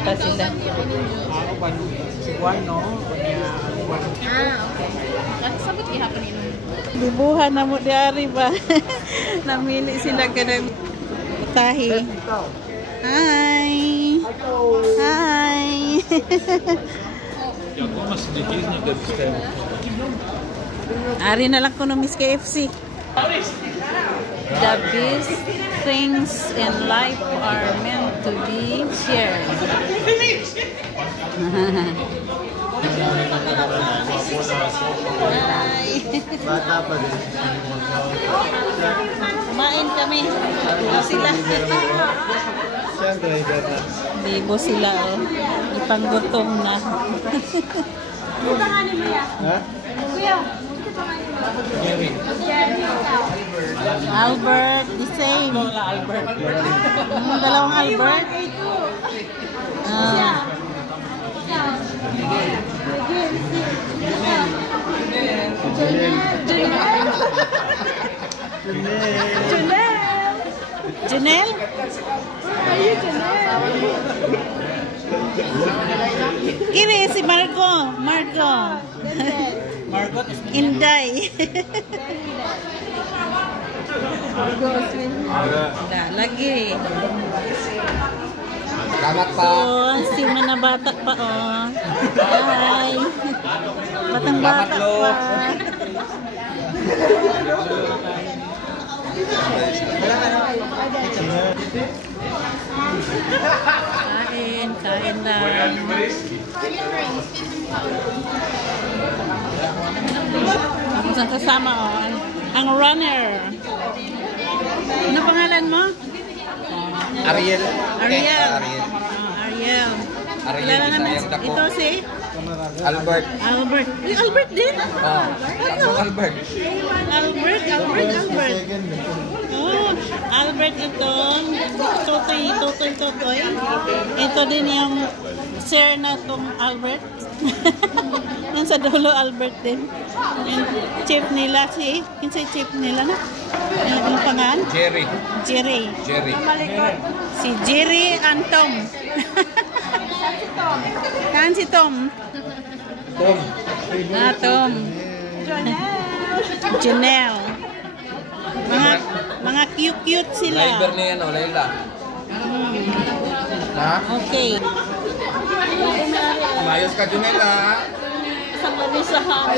Ta sila. Okay. Sabot gihapon ini. Dibuhan na mo diari ba? Namili sila kanang tahi. Hi. Hi. Ari na lang ko no Miss KFC. The best things in life are meant to be shared. Hi. Kumain kami. Sila. Libo sila oh. Ipanggutom na. Albert, the same. Dalawang Albert. Janelle? Kini si Marco. Inday. Lagi. Selamat pa. Oh, si mga bata pa oh. Hi. Batang bata pa. Kain na. Ang kasama oh, ang runner. Ano pangalan mo? Ariel. Ariel. Ariel. Ariel. Ito si Albert. Albert. Albert din? Oh, Albert. Albert. Oh, Albert ito. Totoy. Ito din yung sir na itong Albert. Yan sa dulo, Albert din. Yung chief nila si chief nila na. Ano pangalan? Jerry. Si Jerry and Tom. Saan si Tom? Tom. Janelle. Mga cute sila. Driver niya ano, Layla. Ha? Okay. Mayos ka, Junela. Isang labisahan.